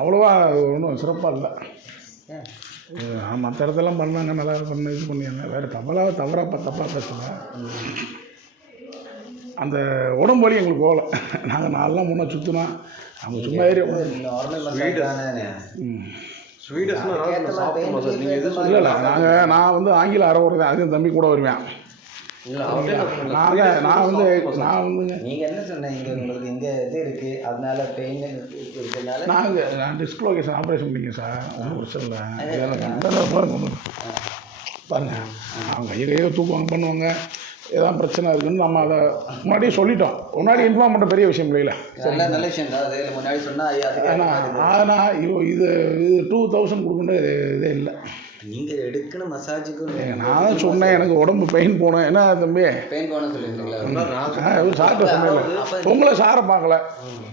அவ்வளோவா ஒன்றும் சிறப்பாக இல்லை. மற்ற இடத்தெல்லாம் பண்ணாங்க நல்லா பண்ண இது பண்ணியாங்க வேறு தவறாக தவறாக தப்பாக பேசல. அந்த உடம்பு வலி எங்களுக்கு போகல. நாங்கள் நாலாம் முன்னே சுற்றினோம் அவங்க சும்மா ஏறி நார்மல் மசாஜ் தானே? ம். ஸ்வீடஸ்னா சாப்பிட்டு மசாஜ் நீங்கள் எது இல்லை இல்லை நாங்கள் நான் வந்து ஆங்கில அரை வருவேன் அதுவும் தம்பி கூட வருவேன் இல்லை அவர்கிட்ட என்ன சொன்னீங்க? நான் வந்து நான் வந்து நீங்க என்ன சொன்னீங்க? உங்களுக்கு இங்க இது இருக்கு. அதனால பெயின் இருக்கிறதுனால நாங்கள் நான் டிஸ்க்லோகேஷன் ஆப்ரேஷன் பண்ணிங்க சார். ஒன்றும் பிரச்சனை இந்த பாருங்க அவங்க கையை கையை தூக்குவாங்க பண்ணுவாங்க. ஏதாவது பிரச்சனை இருக்குன்னு நம்ம அதை முன்னாடியே சொல்லிட்டோம். முன்னாடி இன்ஃபார்ம் பண்ணுற பெரிய விஷயம் ஐயா, அதுக்கு ஆனால் ஆனால் இது இது இது டூ தௌசண்ட் கொடுக்குன்ற இதே இல்லை. நீங்க எடுக்கணும் மசாஜுக்கு நான் தான் சொன்னேன் எனக்கு உடம்பு பெயின் போனேன் என்ன தம்பி? பெயின் போன இவர் சார்ட்ட சொன்னேன் உங்களை சாரை பார்க்கல.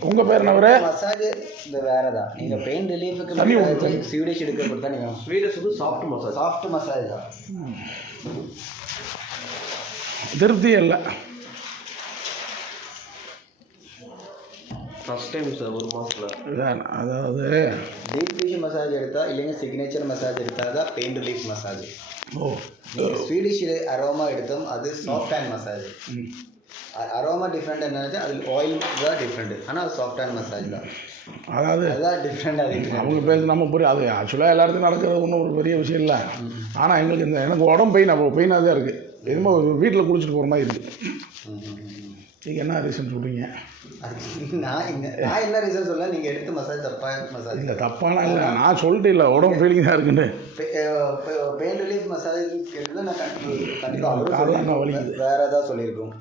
உங்கள் பேர் என்னவரு மசாஜ் இந்த வேறதான் நீங்க பெயின் ரிலீஃபுக்கு தண்ணி ஊத்து. ஸ்வீடிஷ் எடுக்க கொடுத்தா நீங்க ஸ்வீடஸ் வந்து சாஃப்ட் மசாஜ் சாஃப்ட் மசாஜ் தான். திருப்தியே இல்லை. ஃபர்ஸ்ட் டைம் சார் ஒரு மாசத்துல. இதான் அதாவது டீப் ஃபிஷ் மசாஜ் எடுத்தா இல்லைங்க சிக்னேச்சர் மசாஜ் எடுத்தா தான் பெயின் ரிலீஃப் மசாஜ் ஓ. ஸ்வீடிஷ் அரோமா எடுத்தோம் அது சாஃப்ட் ஹேண்ட் மசாஜ் ம். அரோமா டிஃப்ரெண்ட் என்னன்னா அதில் ஆயில் தான் டிஃப்ரெண்ட் ஆனால் அது சாஃப்ட் ஹேண்ட் மசாஜ் தான். அதாவது அதுதான் டிஃப்ரெண்ட் அது அவங்க பேச நம்ம புரியும் அது ஆக்சுவலாக எல்லாத்துக்கும் நடக்கிறது ஒன்றும் ஒரு பெரிய விஷயம் இல்லை. ஆனால் எங்களுக்கு இந்த எனக்கு உடம்பு பெயின் அவ்வளோ பெயினாக தான் இருக்குது என்னமோ வீட்டில் குளிச்சுட்டு போகிற மாதிரி இருக்குது என்ன ரீசன் சொல்கிறீங்க நான் என்ன நான் என்ன ரீசன் சொல்ல நீங்கள் எடுத்த மசாஜ் தப்பா மசாஜ் இல்லை தப்பாலாம் இல்லை. நான் சொல்லிட்டு இல்லை. உடம்பு ஃபீலிங் தான் இருக்குன்னு. பெயின் ரிலீஃப் மசாஜ் கேட்டது நான் கண்டிப்பாக வலிக்குது. வேற ஏதாவது சொல்லியிருக்கோம்.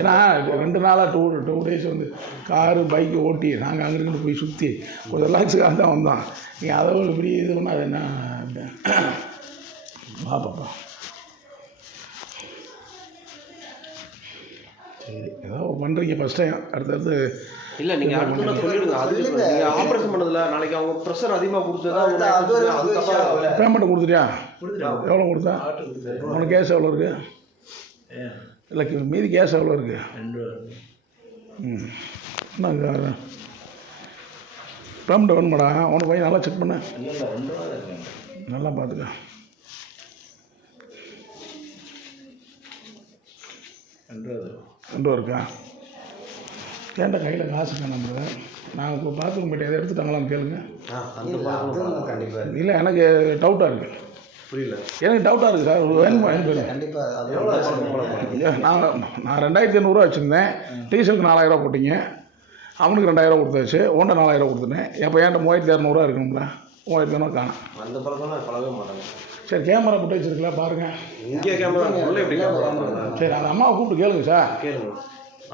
ஏன்னா ரெண்டு நாளாக டூ டூ டேஸ் வந்து காரு பைக்கு ஓட்டி நாங்கள் அங்கிருந்து போய் சுற்றி கொஞ்சம் ரிலாக்ஸுக்காக தான் வந்தோம். நீ அதை விட இப்படி இது பண்ணால் அது என்ன வா சரி ஏதோ பண்ணுறீங்க ஃபஸ்ட் டைம் அடுத்தடுத்து இல்ல நீங்க அடுத்து சொல்லிடுங்க. அது சொல்லுங்க. நீங்க ஆபரேஷன் பண்ணதுல நாளைக்கு அவங்க ப்ரெஷர் அதிகமா கொடுத்ததா. பேமெண்ட் கொடுத்துட்டியா? எவ்வளோ கொடுத்தா? உனக்கு கேஸ் எவ்வளோ இருக்கு? இல்லை மீதி கேஸ் எவ்வளோ இருக்கு? ம். என்ன பேமெண்ட் வேணுமாடா? உனக்கு பையன் நல்லா செக் பண்ண. நல்லா பார்த்துக்க ரெண்டு ரூபா இருக்கா கேட்ட கையில் காசு காணாம நான் இப்போ பாத்ரூம் போயிட்டு எதை எடுத்துட்டாங்களான்னு கேளுங்க. கண்டிப்பாக இல்லை எனக்கு டவுட்டாக இருக்குது புரியல. எனக்கு டவுட்டாக இருக்குது சார். வேணுமா? கண்டிப்பாக நான் நான் ரெண்டாயிரத்தி ஐநூறுரூவா வச்சுருந்தேன். டீசலுக்கு நாலாயிரரூவா போட்டீங்க. அவனுக்கு ரெண்டாயிரம் கொடுத்தாச்சு. ஒன்றை நாலாயிரம் கொடுத்துட்டேன். என் பையன்ட்ட மூவாயிரத்தி இரநூறுவா இருக்கணும்ல. இரநூறுவா காணும். அந்த பழக்கம்லாம் பழகவே மாட்டாங்க. சரி கேமரா போட்டு வச்சிருக்கல பாருங்கள் இங்கே கேமரா உள்ள எப்படி கேமரா சரி அந்த அம்மாவை கூப்பிட்டு கேளுங்க சார் கேளுங்க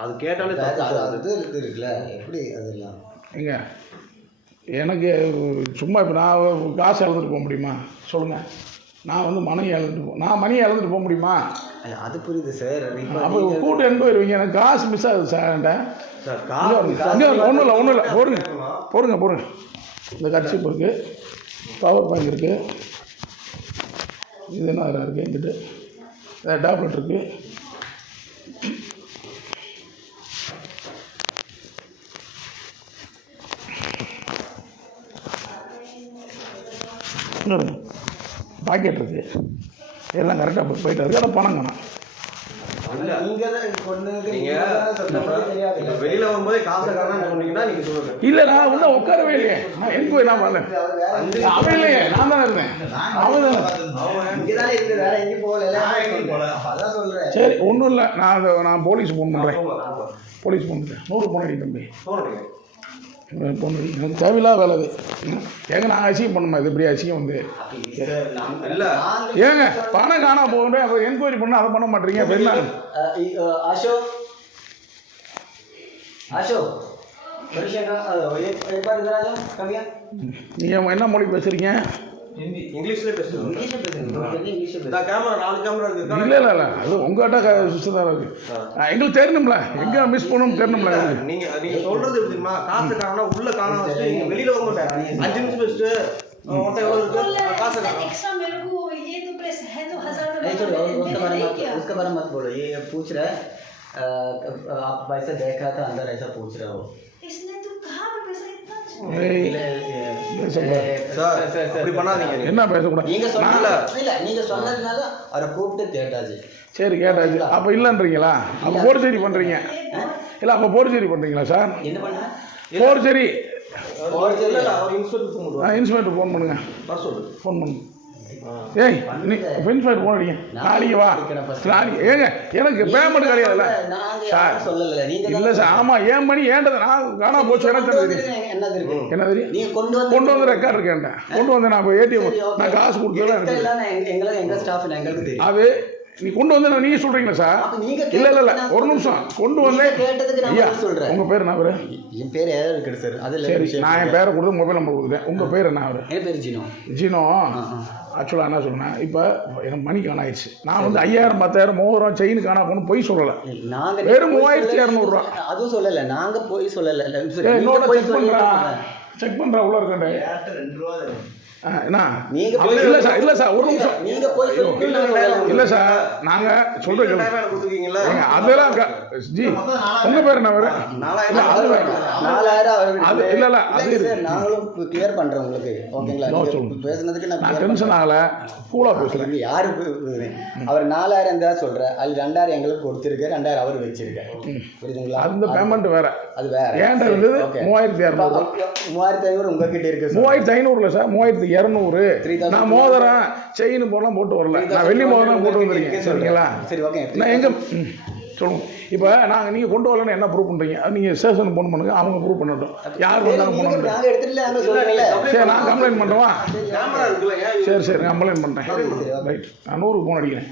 அது கேட்டாலே அது அது அது இருக்குல்ல எப்படி அதெல்லாம்? எங்க எனக்கு சும்மா இப்போ நான் காசு இழந்துட்டு போக முடியுமா? சொல்லுங்கள் நான் வந்து மணி இழந்துட்டு போ நான் மணி இழந்துட்டு போக முடியுமா? அது புரியுது சார். அப்போ கூட்டு எங்கே போயிடுவீங்க எனக்கு காசு மிஸ் ஆகுது சார் ஒன்றும் இல்லை ஒன்றும் இல்லை. போடுங்க. போடுங்க போடுங்க. இந்த கட்சிப்பு இருக்குது பவர் பேங்க் இருக்குது இது என்ன இருக்குது இங்கிட்டு டேப்லெட் இருக்குது பாக்கெட் இருக்குது எல்லாம் கரெக்டாக போயிட்டு இருக்குது ஆனால் பணம் காணும் இல்ல. நீங்க நீங்க வெளியில வரும்போதே காசை காரணம் சொன்னீங்கன்னா நீங்க சொல்லுங்க. இல்லை நான் உள்ள உட்காரவே இல்லையே. நான் எங்கே நான் பண்ணல அவன் இல்லையே நான் தானே இருந்தேன். அவன் தானே இங்க தானே இருக்கு வேற எங்கேயும் போகல. அதான் சொல்றேன். சரி ஒன்றும் இல்லை. நான் நான் போலீஸ் ஃபோன் பண்ணுறேன் போலீஸ் ஃபோன் பண்ணுறேன் நூறு ஃபோன் அடி தம்பி தேவையில்லாத வேலை அது. ஏங்க நான் அசிங்கம் பண்ணுமா இது இப்படி அசிங்கம் வந்து? ஏங்க பணம் காணாம போகும்போது என்கொயரி பண்ண அதை பண்ண மாட்டீங்க பெரிய அசோக். அசோக். நீங்கள் என்ன மொழி பேசுறீங்க? இங்கிலீஷ்ல பேசுங்க इंग्लिश में बोलो इंग्लिश में இந்த கேமரா நாலு கேமரா இருக்கு இல்லை இல்லை இல்லை அது உங்கள்கிட்ட சுத்தம் தான் இருக்குது எங்களுக்கு தெரியணும்ல எங்கே மிஸ் பண்ணணும்னு தெரியணும்ல எங்களுக்கு நீங்க நீங்க சொல்றது எப்படி தெரியுமா காசு காரணம் உள்ள காரணம் வச்சுட்டு நீங்க வெளியில வர மாட்டேன் அஞ்சு நிமிஷம் வச்சுட்டு உன்கிட்ட எவ்வளவு இருக்கு காசு காரணம் एक्स्ट्रा मेरे को ये तो प्रेस है तो हजार में नहीं छोड़ो मैंने उसके बारे में नहीं मत किया। उसके बारे में मत बोलो ये पूछ रहा है अ, आप वैसे देखा था अंदर ऐसा पूछ रहे हो என்ன பேசக்கூடாது நீங்க சொன்னீங்க இல்ல நீங்க சொன்னதுனால அவரை கூப்பிட்டு கேட்டாச்சு. சரி கேட்டாச்சு. அப்போ இல்லைன்றீங்களா? அப்போ போர்ச்சேரி பண்ணுறீங்க இல்லை அப்போ போர்ச்சேரி பண்ணுறீங்களா சார்? என்ன பண்ண? இல்ல, அவர் இன்ஸ்பெக்டர் ஃபோன் பண்ணுங்க. ஃபோன் பண்ணுங்க. ஏய் நீ இன்ஸ்பெக்டர் ஃபோன் அடிங்க நாளைக்கு வா. நாளைக்கு ஏங்க எனக்கு பேமெண்ட் கிடையாதுல்ல. சார் சொல்லல இல்லை சார் ஆமாம் ஏன் மணி ஏன்டது நான் காணா போச்சு எனக்கு தான் தெரியும் என்ன என்ன தெரியும் கொண்டு வந்து கொண்டு வந்து ரெக்கார்ட் இருக்கேன் கொண்டு வந்து நான் ஏடிஎம். நான் காசு கொடுத்ததெல்லாம் எனக்கு அது நீ கொண்டு வந்து நீங்க சொல்றீங்களா சார்? இல்ல இல்ல இல்ல ஒரு நிமிஷம். கொண்டு வந்து நீங்க கேட்டதுக்கு நான் ஐயா. உங்க பேர் என்ன அவரு? என் பேர் ஏதாவது இருக்குது சார் அது இல்லை சரி நான் என் பேரை கொடுத்து மொபைல் நம்பர் கொடுத்துட்டேன் உங்க பேர் என்ன அவரு? என் பேர் ஜீனோ. ஜீனோ? ஆக்சுவலாக என்ன சொன்னேன் இப்போ எனக்கு மணி காணாயிடுச்சு நான் வந்து ஐயாயிரம் பத்தாயிரம் மூவாயிரம் செயின் காணா போகணும் பொய் சொல்லலை. நாங்க வெறும் மூவாயிரத்தி இரநூறுவா. அதுவும் சொல்லல. நாங்க போய் சொல்லல. போய் செக் பண்ணுறா சொல்லிருக்கீங்க. செக் பண்ணுறா உள்ள இருக்கேன் ஆ, என்ன நீங்க இல்லை சார் இல்லை சார் ஒரு நிமிஷம். நீங்க போய். இல்லை சார் நீங்க? ஏங்க அதெல்லாம் ஜி உங்க பேர் என்ன அவரு? நாலாயிரம் இல்ல, அது இல்ல, இல்ல, அது இல்லைங்க இருக்கு. சார் நாங்களும் கிளியர் பண்றோம் உங்களுக்கு. ஓகேங்களா. பேசுனதுக்கு நான் டென்ஷன் ஆகலை. பேசுகிறேன் இங்க யாரு அவர் நாலாயிரம் தான் சொல்ற அது ரெண்டாயிரம் எங்களுக்கு கொடுத்துருக்கு ரெண்டாயிரம் அவர் வச்சிருக்காரு. புரியுதுங்களா? அந்த பேமெண்ட் வேற. அது வேற. ஏன்டா இருந்தது. மூவாயிரத்தி இரநூறு மூவாயிரத்தி ஐநூறு உங்ககிட்ட இருக்கு மூவாயிரத்தி ஐநூறுல சார் மூவாயிரத்தி இரநூறு. 3000 நான் மோதிரம் செயின் போடலாம் போட்டு வரல. நான் வெள்ளி மோதிரம் போட்டு வந்திருக்கேன் சரிங்களா? சரி ஓகே. நான் எங்க ம், சொல்லுங்க. இப்போ நாங்கள் நீங்கள் கொண்டு வரலன்னு என்ன ப்ரூவ் பண்ணுறீங்க நீங்கள் ஸ்டேஷன் ஃபோன் பண்ணுங்க அவங்க ப்ரூவ் பண்ணட்டும். யார் வந்தாலும் நாங்க சொல்லல சரி நான் கம்ப்ளைண்ட் ஏன் சரி சரி கம்ப்ளைண்ட் பண்ணுறேன் ரைட் நான் நூறுக்கு ஃபோன் அடிக்கிறேன்.